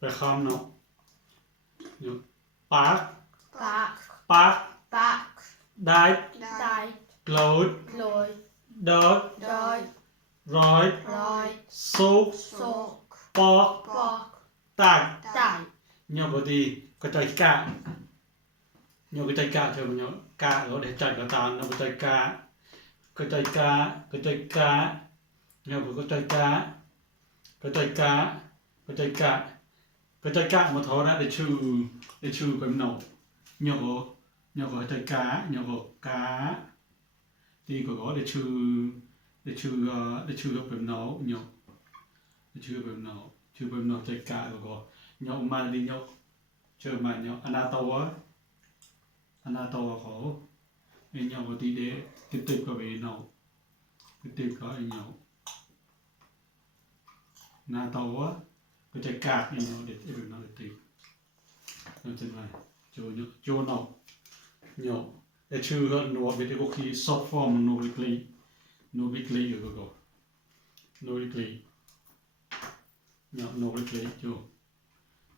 Phải không nó park Park. park Park. died Die. clothes Lôi. dirt Đôi. right Rồi. soak Soak. pork Pork. tag Die. nhau có gì có trái cả nhau cái trái cả cho nhau cả đó để trái cả tàn nó có trái cả có trái cá có trái cá nhau có trái cá có trái cá có trái cá có trái cá mà thôi đã để trừ cái nấu nhau có trái cá nhau có cá thì có để trừ cái nấu nhau để trừ cái nấu trái cá có nhau mà đi nhau chờ mà nhau anato khổ nên nhau có tí để tiếp tục có về nấu tiếp tục có nhau anato có trái cá nhau để tiếp tục nó để tiếp nó chân này cho nấu nhau để trừ hơn nấu về cái khi soft form nấu weekly ở có nấu weekly nhau nấu weekly cho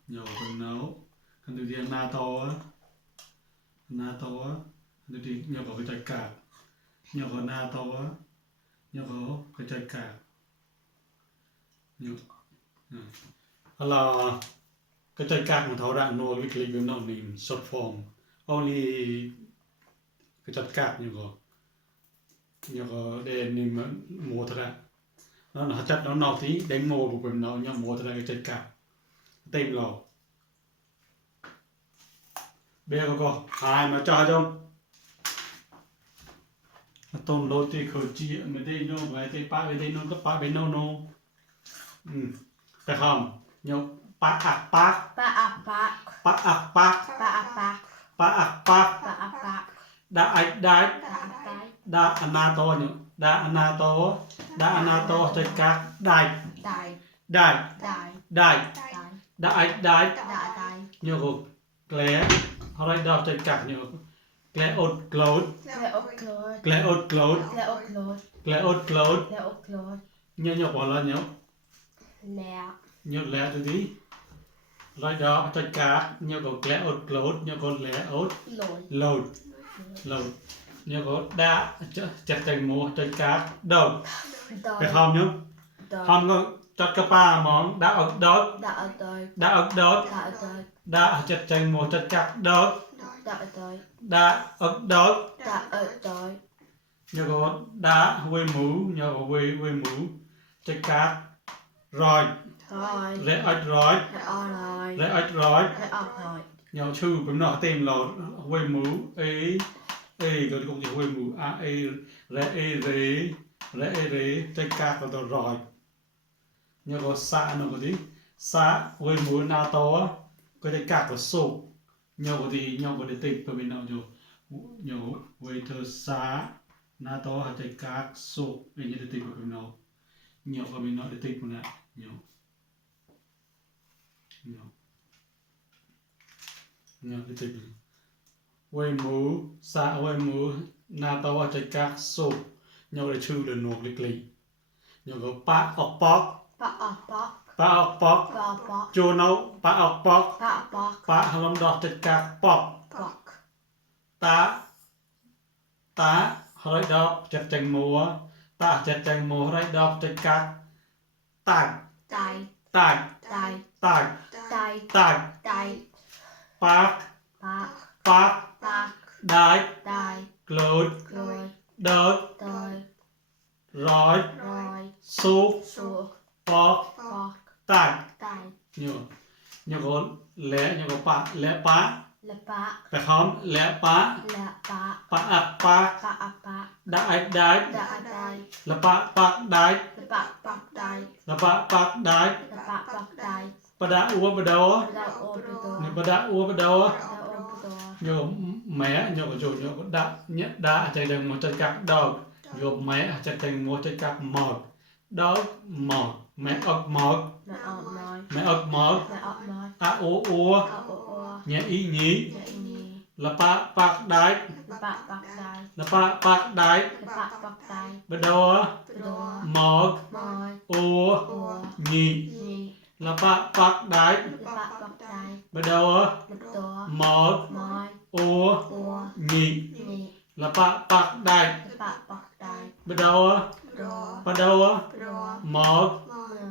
nhau có nấu còn từ tiếng nato từ tiếng nhau có cái trái cá nhau có nato nhau có cái trái cá nhau là cái trái cá của thảo đang nấu weekly với nó mình short form only cái trái cá nhau có để mình mua thật ra nó là chất nó nọ tí đánh mua của mình nó nhau mua thật ra cái trái cá tên lò bây giờ có hai mà cho trong tôm lô thì khởi chi mới đây nó vậy thì ba về đây nó có ba bên nó phải không nhau ba ạc Park. ba ạc Park. đã đã anato nhỉ đã anato tới các đại nhiều có klé họ lại đọc tới các nhiều klé ốt clothes nhiều bỏ là nhiều lẽ từ tí lại đó tới các nhiều có klé ốt clothes nhiều có lẽ ốt load nhiều có đã chặt thành mua tới các đầu phải không nhá không có chặt cái ba món đã ớt đã chặt thành mua chặt các đớt đã ớt đớt nhờ có đã quê mũ nhờ có quê mũ chặt các rồi rẽ ớt rồi nhờ chư cũng nọ tìm là quê mũ ấy rồi cũng chỉ quê mũ rẽ chặt các rồi nhờ có xa nó có tí xa quê mũ na to có chặt các có sụp nhờ có gì nhờ có để tìm vào bên nào rồi nhờ quê thơ xa na to hạt chặt các sụp để nhờ để tìm vào bên nào nhờ vào bên nào để tìm vào này nhờ để tìm quê mũ xa quê mũ na to hạt chặt các sụp nhờ để chư được nộp lịch lý nhờ có pa ọc bọc cho nấu pa ọc bọc pa halom đọc chặt các bọc ta hơi đọc chặt chành múa ta chặt chành múa hơi đọc chặt các tag park died clothes dirt right soak pork tag nhiều có lẽ có pa phải không lẽ pa died là pa died là pa died pa đã ua bà đó pa đã ua bà đó nhiều mẹ nhiều chỗ nhiều đã nhất đã chạy thành một chân cạc đầu nhiều mẹ chạy thành một chân cạc một đó một mẹ ốc một a ua nhẹ ý nhí là pa đái là pa đái bắt đầu một ua nhị là bạc đáy bạc bạc đáy bắt đầu một đó một mỏi ô ua nhị nhị là bạc đáy bạc bạc đáy bắt đầu đó một một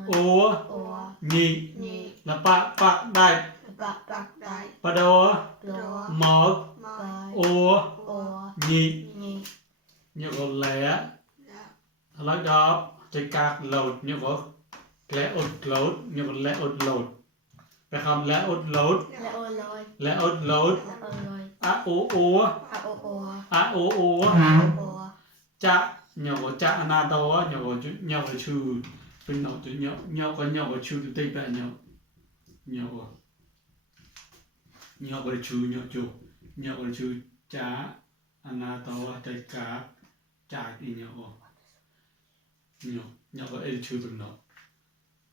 ô ua nhị nhị là bạc đáy bạc bạc đáy bắt đầu đó một bảy ô ua nhị nhị như có lẽ lấy đó chơi card load như có lẽ load như có lẽ load phải không lẽ load lẹ ôi lôi lẽ load lẹ ôi lôi a ô a ô ua a ô ua cha nhỏ có cha na đâu á nhỏ có chú nhỏ có chú bên nó chú nhỏ có chú từ tây bên nhỏ có chú cha na đâu á trái cá cha thì nhỏ có chú bên nó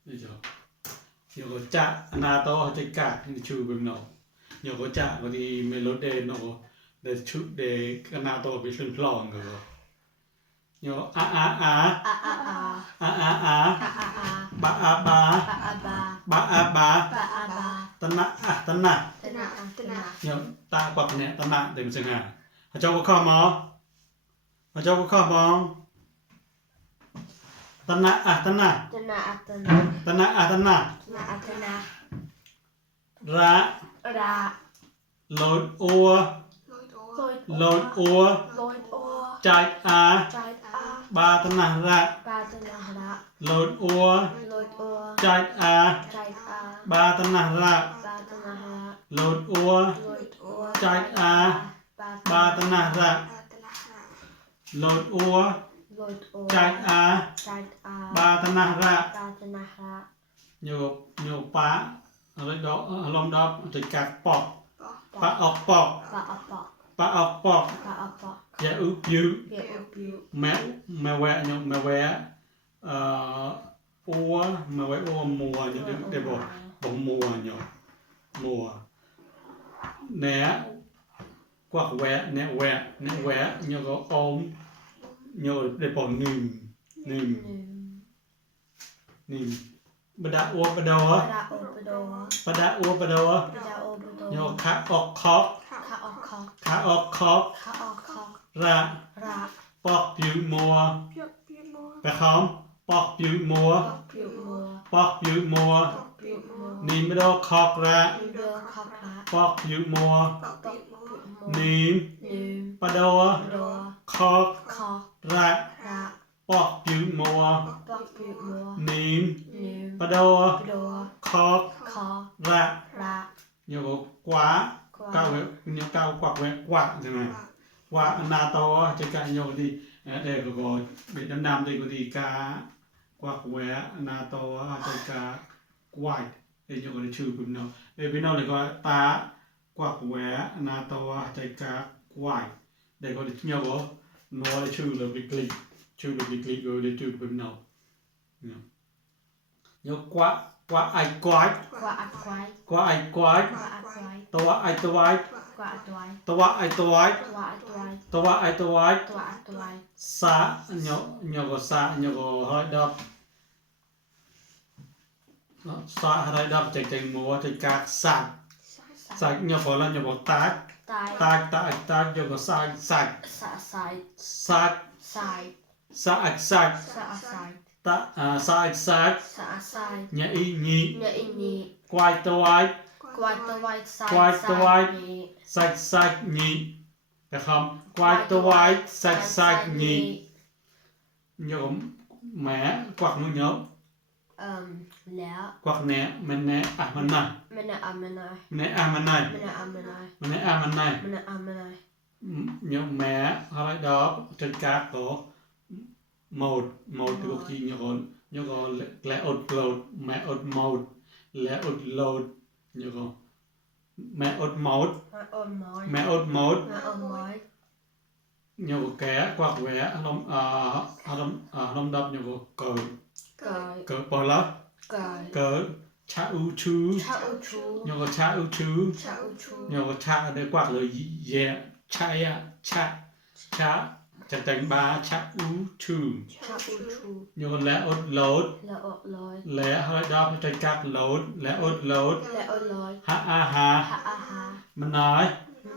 bây giờ nhỏ có cha na đâu á trái cá thì chú bên nó nhỏ có cha có đi melody nó để chú để cái na đâu bị phân plong rồi nhỏ a a ba tana nhỏ ta quạt nè tana để mình xem hà họ cho có mò tana ra lối ua chạy ba tana ra lối ua chạy ba tana ra lối ua chạy ba tana ra lối ua chạy ba tana ra nhiều phá ở đó lom đó thì cắt bọc phá ọc bọc dạ ướp dư mẹ vẽ ua mùa những để bỏ mùa nhỏ mùa nè quạt vẽ nè vẽ nhiều có ôm nhiều để bỏ nìm bờ đá ua bờ đầu á nhiều khá ọc khóc ra bọc biểu mùa phải không bọc biểu mùa nìm bờ đầu khóc ra bọc biểu mùa nìm bờ đầu khóc ra bọc biểu mùa nìm bờ đầu khóc ra nhiều quá cao quạt thế này quạt na to cho cả nhiều đi để có bị đâm đây có đi cá quạt quẹ na to cho cả quạt để nhiều cái chữ của nó để bên nó lại có ta quạt quẹ na to cho cả quạt để có nhiều có nó để chữ là bị click rồi để chữ của nó nhiều quạt ai quái to ai sa nhỏ có sa nhỏ có hơi đập sa hơi đập chạy múa chạy cát sạch nhỏ có là nhỏ có tát nhỏ có sạch nhà y nhị quay to ai sạch nhị phải không quay to ai sạch nhị nhóm mẹ quạt nó nhớ quạt nè mình nè mình này nhóm mẹ hồi đó trên cá có một cái cuộc chi nhớ có lẽ upload mẹ upload lẽ upload nhớ có mẹ upload nhớ có ké quạt vẽ lom đập nhớ có cờ bỏ lắm cờ cha u chú nhớ có cha u chú nhớ có cha để quạt lời dè cha จะแต่งบาชักอูชู ชาอูชู โยนและอดโหลด และอดลอย และฮอยดอกใจกักโหลดและอดโหลด และอดลอย ฮะอาหา หาอาหาร มันน้อย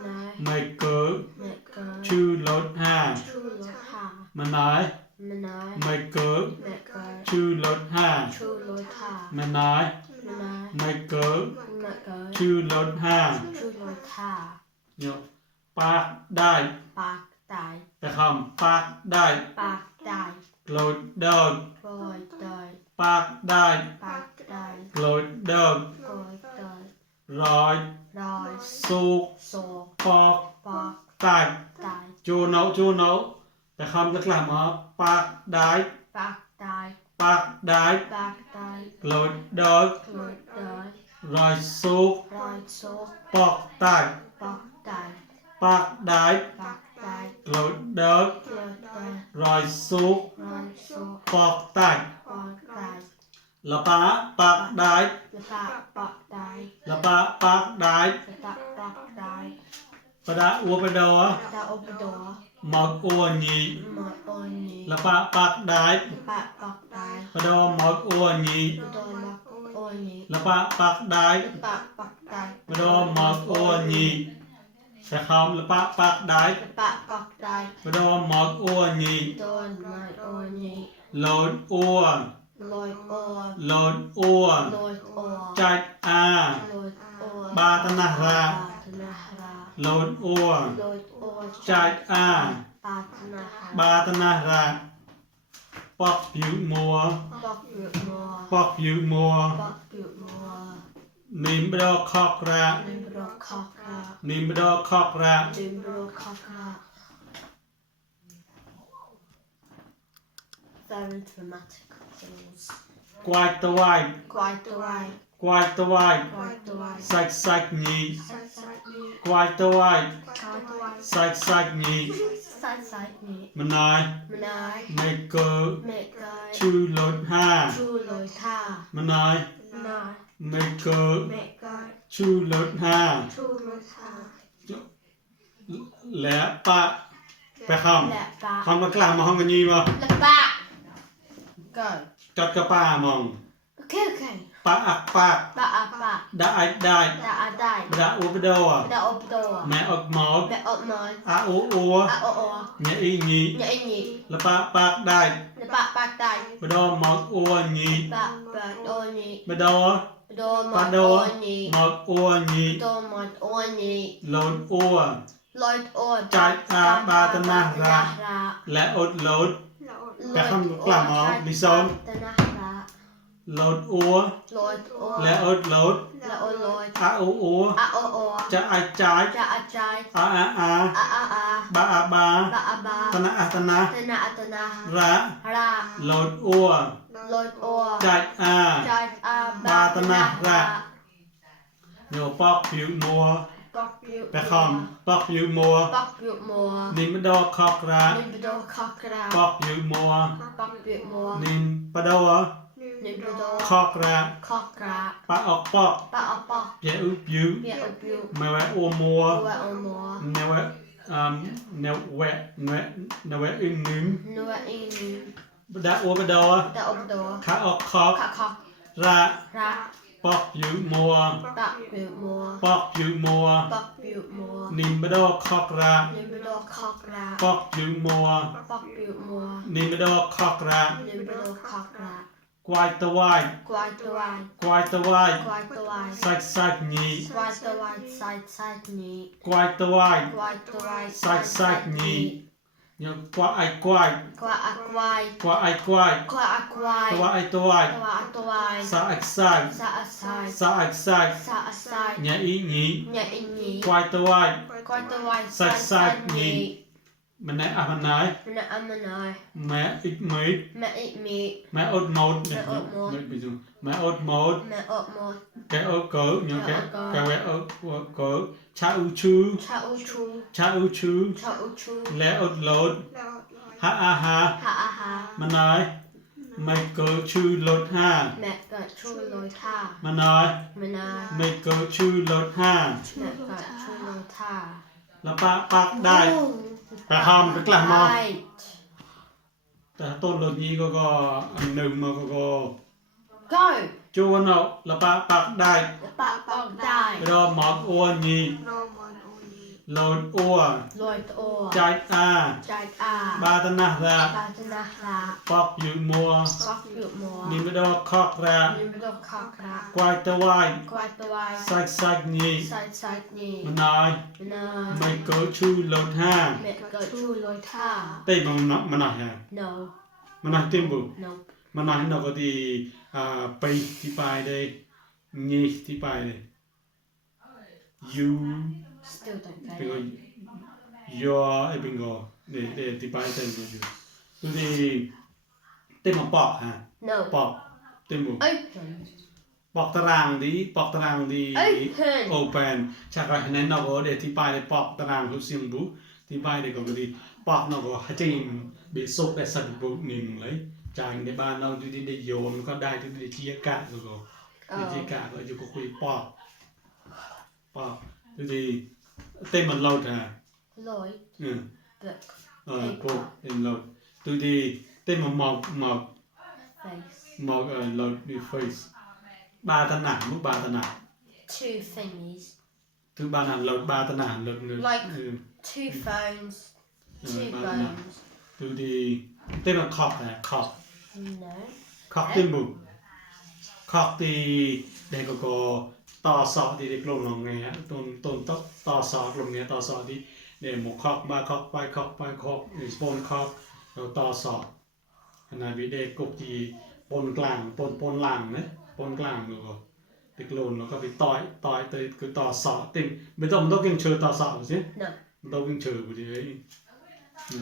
นาย ไม่เกิด แม่เกิด ชื่อโหลดห้า ชูรถหา มันน้อย มันนาย ไม่เกิด แม่เกิด ชื่อโหลดห้า ชูรถหา มันน้อย มันนาย ไม่เกิด แม่เกิด ชื่อโหลดห้า ชูรถหา โยปากได้ ปากตาย แต่คำปากได้ ปากตาย โหลดเดิน ปล่อยตาย ปากได้ ปากตาย โหลดเดิน ปล่อยตาย ร้อย รอย สุก โศก ปอก ปอก ตาย ตาย จูโนแต่คำจะกล่าวมาปากได้ ปากตาย ปากได้ ปากตาย โหลดเดิน ปล่อยตาย ร้อยสุก รอยโศก ปอกตาย ปอกตาย ปากได้ ปากตาย โหลดเดิน ปล่อยตาย ร้อยสุก รอยโศก ปอกตาย ปอกตาย ละปาปากได้ แล้วปากปอกตาย ละปาปากได้ แล้วปากปอกตาย ปะดาอัวปะดอ ดาอบดอ หมอกอัวญี หมอโอนี ละปาปากได้ แล้วปากปอกตาย ปะดอหมอกอัวญี โดนหมอโอนี ละปาปากได้ แล้วปากปอกตาย ปะดอหมอกอัวญีแต่คำละปาปากได้ แล้วปากปอกตาย ปะดอหมอกอัวญี โดนหมอโอนี โหลดอัว ลอยโอ โหลดอัว ลอยโอ จัดอา ลอยโอบ าตนารา บาตนารา โหลดอัว ลอยโอ จัดอา บาตนารา บาตนาราปอกผิวมัว ปอกเปลือกมัว ปอกผิวมัว ปอกเปลือกมัว นิมบดอคอกระ ลิมบรอกคอกรา นิมบดอคอกระ ลิมบรอกคอกรา Very dramatic things กวายตะวาย Quite the way กวายตะวาย Quite the way สักสักนี Side กวายตะวาย Quite the way สักสักนี Side me มันนาย Manai ไม่เกิด Make guy ชื่อรถห้า True Lord Ta มันนาย Manai ไม่เกิด Make guy ชื่อรถห้า True Lord Ta และปะไปค Let ำ back คำมากล่าวมาห้องกันยีมา Let back Go จัดกระป้ามอง Okay okay ปะอักปาก Back up back ได้ได้ That I died ดาอุปดอ That up door แม่ออกหมอก Let up mine อาโอโอ Ah oh oh เนี่ยอีงี Nhảy nhị และปะปากได้ Let back back die ปดอหมอกอัวงี Back back oh nhị ปดอ Đồ ปะ mọt ดอ ô nhị หมอกอัวงี Đồ mọt ô nhị โหลดอัว Lôi ô Chạy à, ba tên na ra. ra และอดโหลด Lôi Cái không ô làm món, chạy đi xôn. ba tên na ra โหลดอัว Lôi ô และอดโหลด Là ô lôi อาโอโอ À ô ô จะอาจาย Cha a chai อาอาอา A a a บาอาบา Ba a ba ตนะอาตนะ Tên na a tên na ระ Ra โหลดอัว Lôi ô จัดอา Chạy a Ba ba tên tên na na ra. ra โยปอกผิวมัว Bọc biểu ไปคอมปอกผิวมัว Bọc biểu mùa นิมดอคอกระ Nimm đồ khóc ra ปอกผิวมัว Bọc biểu mùa นิมปะดอ Nimm đồ คอกระ khóc ra ปะออกปอก Ba ở bọc เยอุบยิว Bịa ở biểu ไม่แวะอัวมัว Bùa ở mùa แนวแวะแนวแวะแนวแวะอึ้งนึง Nua in ดาอัวปะดอ Da ở đồ ขาออกคอก Khóc khóc ระ ra ปอกผิวมัว Bọc biểu mùa ปอกผิวมัว Bọc biểu mùa นิมบดอคอกระ Nimm đồ khóc ra ปอกผิวมัว Bọc biểu mùa นิมบดอคอกระ Nimm đồ khóc ra กวายตะวาย Quay tờ vai กวายตะวาย Quay tờ vai สักสักนี Quay tờ vai Side side nhị กวายตะวาย Quay tờ vai Side side nhị ยังกว่าไอ้กวาย Qua a quay กว่าไอ้กวาย Qua a quay ตะวายไอ้ตะวาย Qua a tờ vai สาอักไซ Sa a side สาอักไซ Sa a side เนี่ยอีนี Nhảy in nhị กวายตะวาย Quay tờ vai Side Side side side nhị. nhị มันไหนอ่ะมันไหน Nè âm nói แม่อีกมิด Mẹ ít mị แม่อดหมดเนี่ย แม่อดหมด ไปดูแม่อดหมด Mẹ ộp một แกอดเกิดเนี่ยแก แกอดเกิด แกแวะอดเกิดชาอูชู Cha u chu ชาอูชู Cha u chu และอดโหลดฮะอาฮา Hạ a ha มันน้อยไม่เกิดชื่อรถห้า Mẹ gật chu lối tha มันน้อย Mẹ nói ไม่เกิดชื่อรถห้า Mẹ gật chu lối tha แล้วปะปักได้ Oh. ไปห้ามไปกล้ามอ Right. แต่ต้นรถนี้ก็อันหนึ่งมาก็ Go. จวนเอาละปะปักได้ The back bog die. รอหมอกอ้วนนี้ Roman Oni. โลดอ้วน Lloyd or. ใจอา Jack บา A. ตนะระ Batanahla. ปอกอยู่มัว Fuck you more. นิมดอกคอกระ Numero cockra. ควายตะวาย Quite the way. ซักนี้ Side มัน knee. น้อย No. ไม่เกิดชูโลดห้า Mick go to Lloyd ha. เต้มันน้อยฮะ No. มันน้อยเต็มบุ No. มันน้อยนอกก็ดีไปที่ไปได้งี้ที่ไปได้ยู Still don't เป็น get ก็ it. ยอไอ้เป็นก็เดที่ไปเต็มบุอยู่ดูดีเต็มมาปอกฮะ No. ปอกเต็มบุ Open. ปอกตารางดีปอกตารางดี Open. โอเปนจากการนั้นนอกก็เดที่ไปได้ปอกตารางทุกสิ่งบุที่ไปได้ก็ดีปอกนอกก็ให้จริงเบสุกได้สักบุหนึ่งเลยจากในบ้านเราดูดีได้โยมก็ได้ดูดีที่อากาศก็ที่อากาศก็อยู่ก็คุยปอกดูดีเต็มมันเราท่ะ Lloyd. อืม Book. พวกเต็มเราดูดีเต็มมันหมอก Face. เราดูเฟซบาตนามุกบาตนา Two thingies. ถึงบ้านนั้นเราบาตนาเราเนื้อ Like 2 phones. 2 บาตนา phones. ดูดีเต้นมาขอบนะขอบ No. ขอบเต้นบุขอบตีเด็กก็ต่อสอบที่เด็กลงลงไงฮะต้นต่อสอบลงเนี้ยต่อสอบที่เด็กหมกขอบมาขอบไปขอบไปขอบหรือปนขอบเราต่อสอบขณะวิเด็กกบจีปนกลางปนหลังนะปนกลางดูก็เด็กลงแล้วก็ไปต่อยเตยคือต่อสอบเต็มไม่ต้องกินเชิญต่อสอบสิ No. มันต้องกินเชิญบุตรเลย Uh,